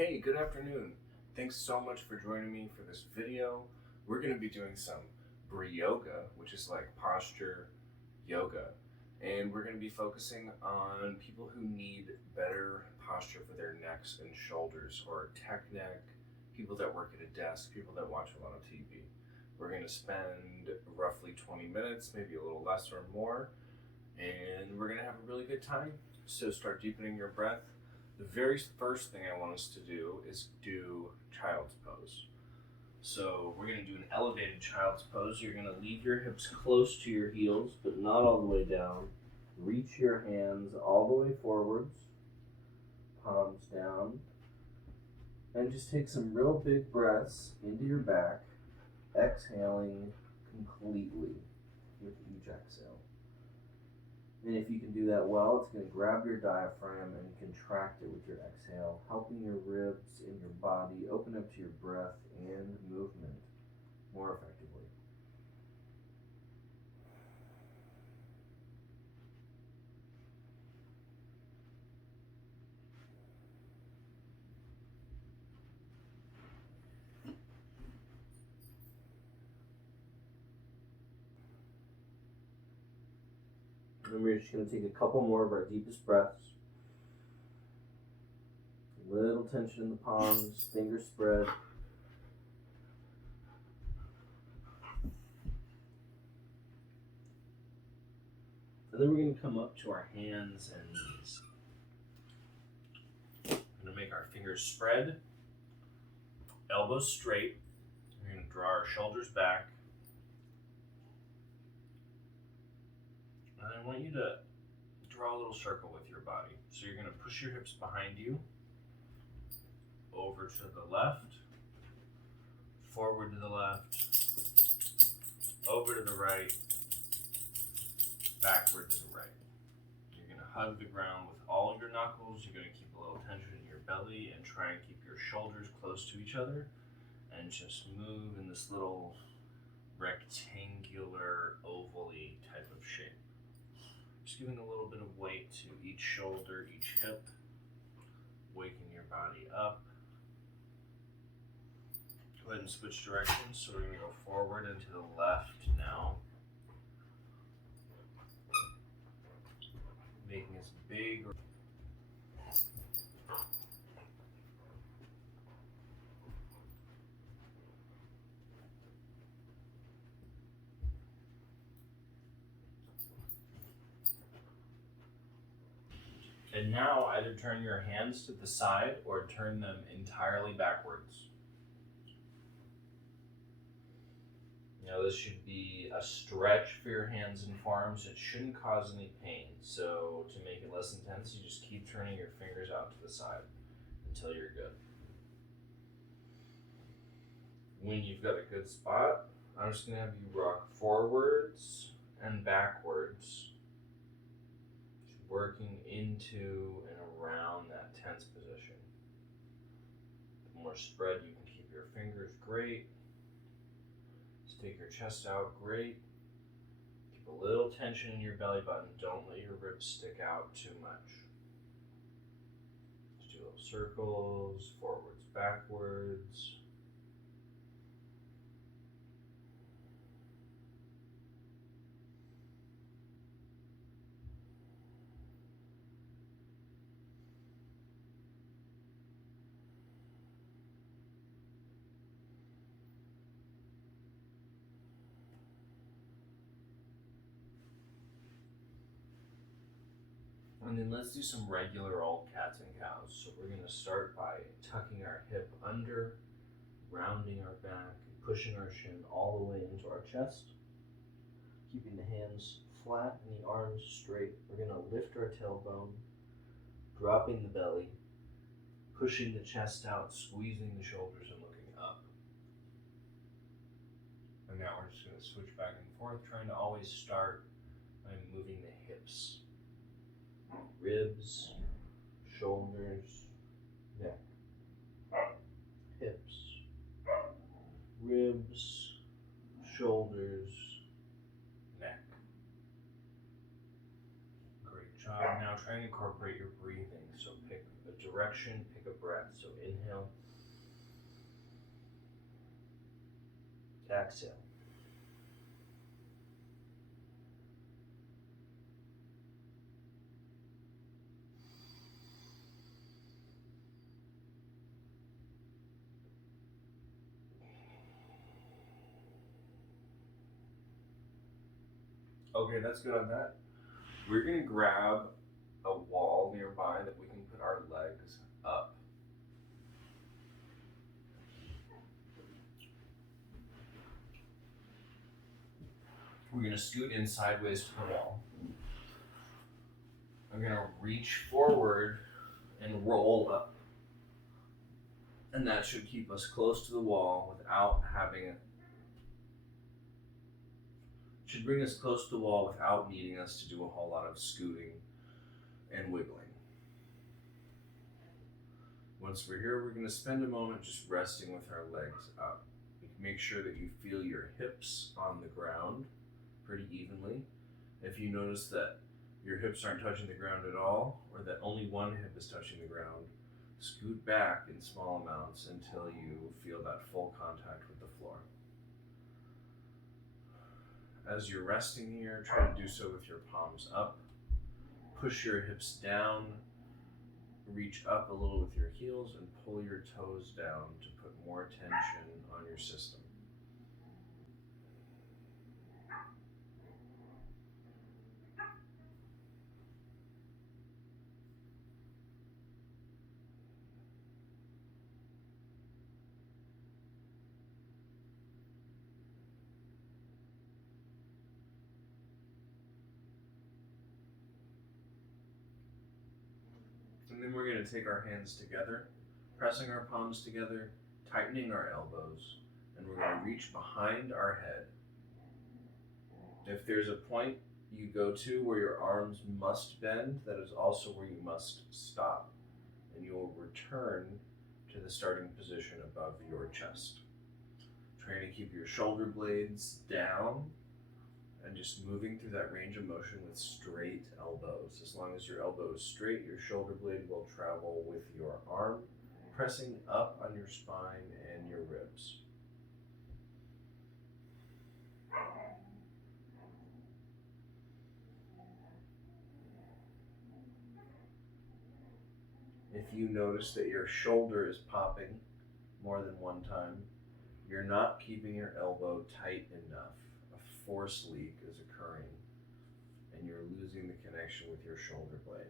Hey, good afternoon. Thanks so much for joining me for this video. We're going to be doing some Brioga, which is like posture yoga. And we're going to be focusing on people who need better posture for their necks and shoulders, or tech neck, people that work at a desk, people that watch a lot of TV. We're going to spend roughly 20 minutes, maybe a little less or more, and we're going to have a really good time. So start deepening your breath. The very first thing I want us to do is do child's pose. So we're going to do an elevated child's pose. You're going to leave your hips close to your heels, but not all the way down. Reach your hands all the way forwards, palms down, and just take some real big breaths into your back, exhaling completely with each exhale. And if you can do that well, it's going to grab your diaphragm and contract it with your exhale, helping your ribs and your body open up to your breath and movement more effectively. And we're just going to take a couple more of our deepest breaths. A little tension in the palms, fingers spread. And then we're going to come up to our hands and knees. We're going to make our fingers spread, elbows straight. We're going to draw our shoulders back. And I want you to draw a little circle with your body. So you're going to push your hips behind you, over to the left, forward to the left, over to the right, backward to the right. You're going to hug the ground with all of your knuckles. You're going to keep a little tension in your belly and try and keep your shoulders close to each other, and just move in this little rectangular, oval-y type of shape. Just giving a little bit of weight to each shoulder, each hip, waking your body up. Go ahead and switch directions. So we're going to go forward and to the left now. Making this big. And now either turn your hands to the side or turn them entirely backwards. Now this should be a stretch for your hands and forearms. It shouldn't cause any pain. So to make it less intense, you just keep turning your fingers out to the side until you're good. When you've got a good spot, I'm just going to have you rock forwards and backwards, working into and around that tense position. The more spread you can keep your fingers, great. Take your chest out, great. Keep a little tension in your belly button. Don't let your ribs stick out too much. Just do little circles, forwards, backwards. And then let's do some regular old cats and cows. So we're going to start by tucking our hip under, rounding our back, pushing our shin all the way into our chest. Keeping the hands flat and the arms straight. We're going to lift our tailbone, dropping the belly, pushing the chest out, squeezing the shoulders and looking up. And now we're just going to switch back and forth, trying to always start by moving the hips. Ribs, shoulders, neck, hips, ribs, shoulders, neck. Great job. Now try and incorporate your breathing. So pick a direction, pick a breath. So inhale, exhale. Okay, that's good on that. We're gonna grab a wall nearby that we can put our legs up. We're gonna scoot in sideways to the wall. I'm gonna reach forward and roll up. And that should keep us close to the wall without having it. Should bring us close to the wall without needing us to do a whole lot of scooting and wiggling. Once we're here, we're going to spend a moment just resting with our legs up. You can make sure that you feel your hips on the ground pretty evenly. If you notice that your hips aren't touching the ground at all, or that only one hip is touching the ground, scoot back in small amounts until you feel that full contact with the floor. As you're resting here, try to do so with your palms up. Push your hips down, reach up a little with your heels, and pull your toes down to put more tension on your system. And then we're going to take our hands together, pressing our palms together, tightening our elbows, and we're going to reach behind our head. If there's a point you go to where your arms must bend, that is also where you must stop. And you will return to the starting position above your chest. Trying to keep your shoulder blades down and just moving through that range of motion with straight elbows. As long as your elbow is straight, your shoulder blade will travel with your arm, pressing up on your spine and your ribs. If you notice that your shoulder is popping more than one time, you're not keeping your elbow tight enough. A force leak is occurring and you're losing the connection with your shoulder blade.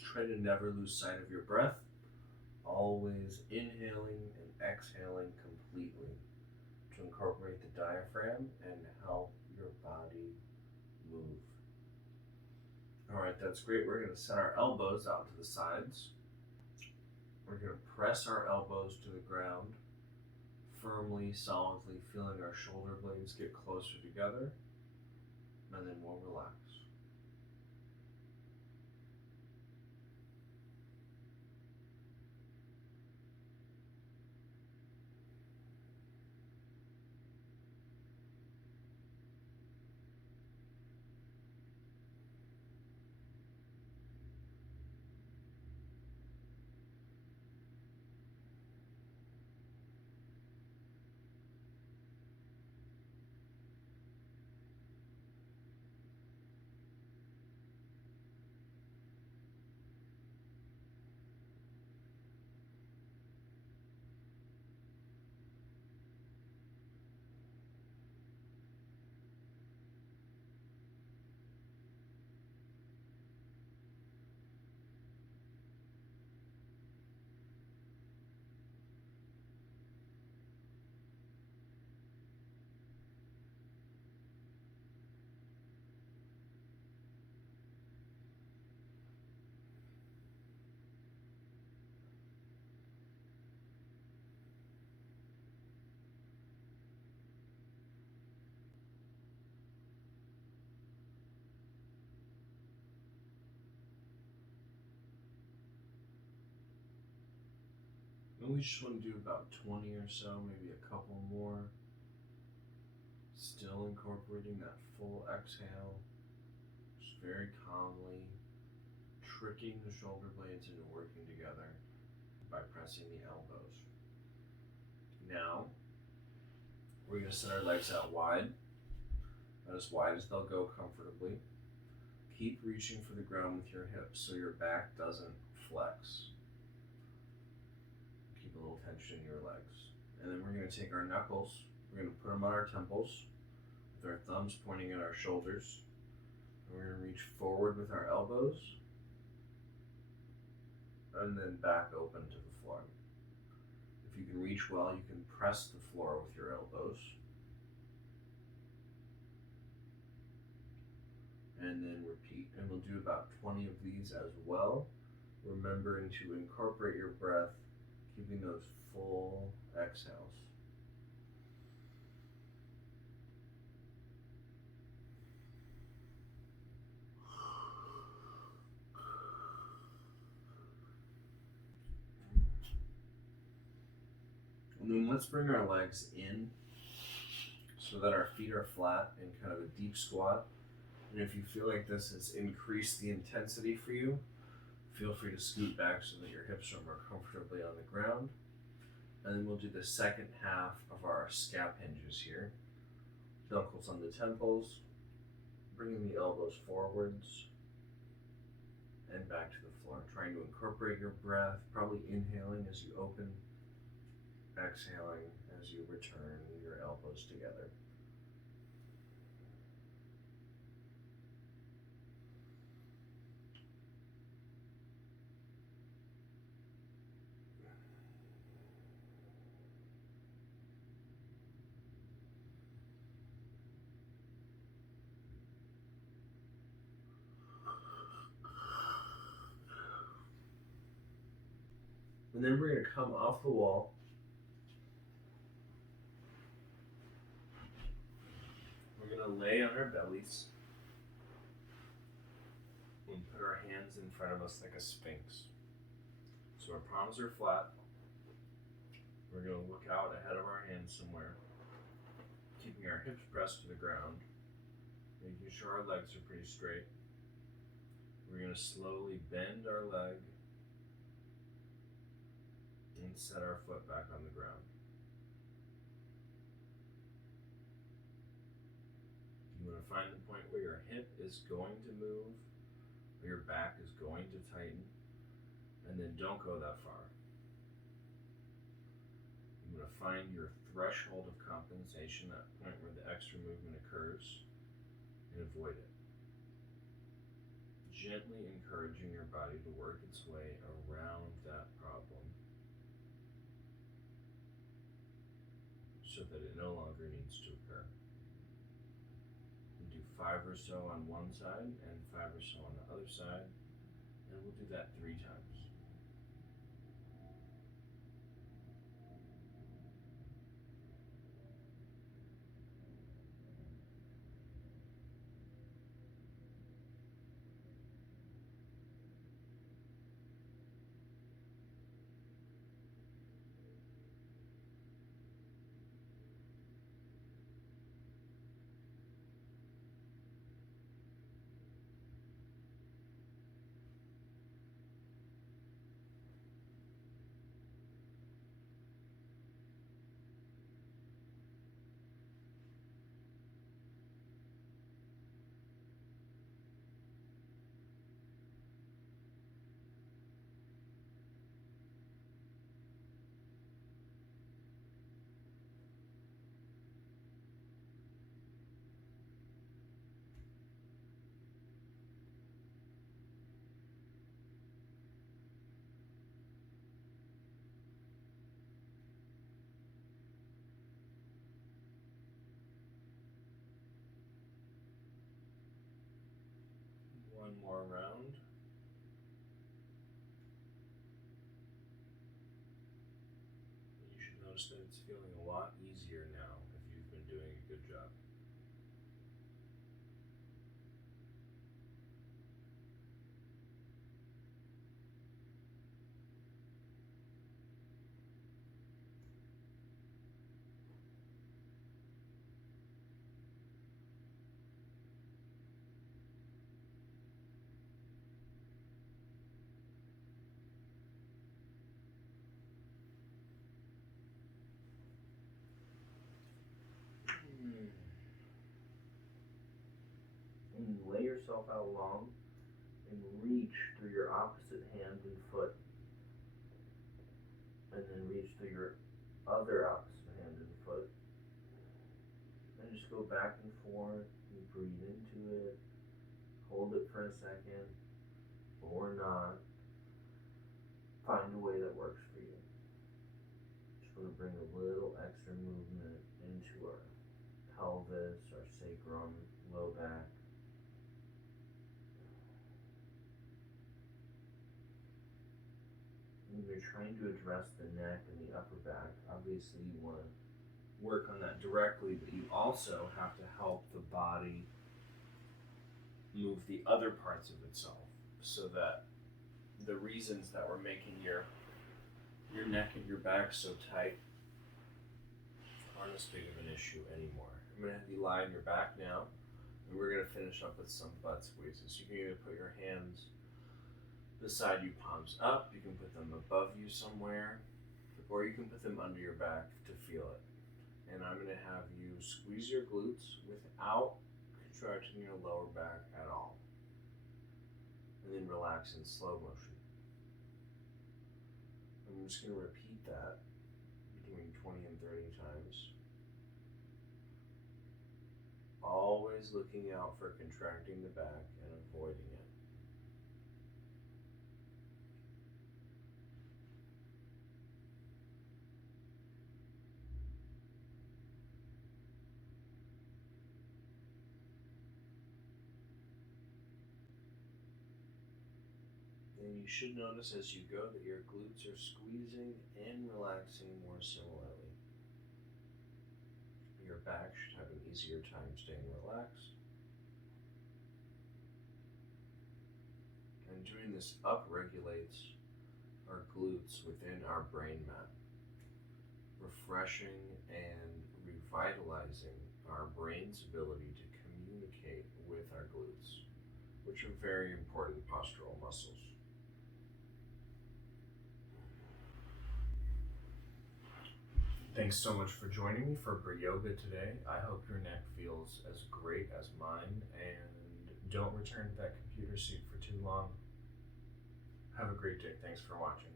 Try to never lose sight of your breath, always inhaling and exhaling completely to incorporate the diaphragm and help your body move. All right, that's great. We're going to set our elbows out to the sides. We're going to press our elbows to the ground, firmly, solidly feeling our shoulder blades get closer together, and then we'll relax. And we just want to do about 20 or so, maybe a couple more. Still incorporating that full exhale, just very calmly, tricking the shoulder blades into working together by pressing the elbows. Now, we're going to set our legs out wide, about as wide as they'll go comfortably. Keep reaching for the ground with your hips so your back doesn't flex. Keep a little tension in your legs. And then we're going to take our knuckles, we're going to put them on our temples with our thumbs pointing at our shoulders. And we're going to reach forward with our elbows and then back open to the floor. If you can reach well, you can press the floor with your elbows. And then repeat. And we'll do about 20 of these as well, remembering to incorporate your breath, keeping those full exhales. And then let's bring our legs in so that our feet are flat in kind of a deep squat. And if you feel like this has increased the intensity for you, feel free to scoot back so that your hips are more comfortably on the ground. And then we'll do the second half of our scap hinges here. Knuckles on the temples, bringing the elbows forwards and back to the floor. Trying to incorporate your breath, probably inhaling as you open, exhaling as you return your elbows together. And then we're going to come off the wall. We're going to lay on our bellies and put our hands in front of us like a sphinx. So our palms are flat. We're going to look out ahead of our hands somewhere, keeping our hips pressed to the ground, making sure our legs are pretty straight. We're going to slowly bend our leg and set our foot back on the ground. You want to find the point where your hip is going to move, where your back is going to tighten, and then don't go that far. You want to find your threshold of compensation, that point where the extra movement occurs, and avoid it. Gently encouraging your body to work its way around that problem, so that it no longer needs to occur. We'll do 5 or so on one side and 5 or so on the other side, and we'll do that 3 times. One more round. You should notice that it's feeling a lot easier now if you've been doing a good job. can lay yourself out long and reach through your opposite hand and foot, and then reach through your other opposite hand and foot, and just go back and forth and breathe into it. Hold it for a second, or not. Find a way that works for you. Just want to bring a little extra movement into our pelvis, our sacrum, low back. When you're trying to address the neck and the upper back, obviously you want to work on that directly, but you also have to help the body move the other parts of itself, so that the reasons that were making your neck and your back so tight aren't as big of an issue anymore. I'm going to have you lie on your back now, and we're going to finish up with some butt squeezes. You can either put your hands beside you, palms up, you can put them above you somewhere, or you can put them under your back to feel it. And I'm going to have you squeeze your glutes without contracting your lower back at all. And then relax in slow motion. I'm just going to repeat that between 20 and 30 times. Always looking out for contracting the back and avoiding it. And you should notice as you go that your glutes are squeezing and relaxing more similarly. Your back should have an easier time staying relaxed. And doing this upregulates our glutes within our brain mat, refreshing and revitalizing our brain's ability to communicate with our glutes, which are very important postural muscles. Thanks so much for joining me for Brioga today. I hope your neck feels as great as mine, and don't return to that computer seat for too long. Have a great day. Thanks for watching.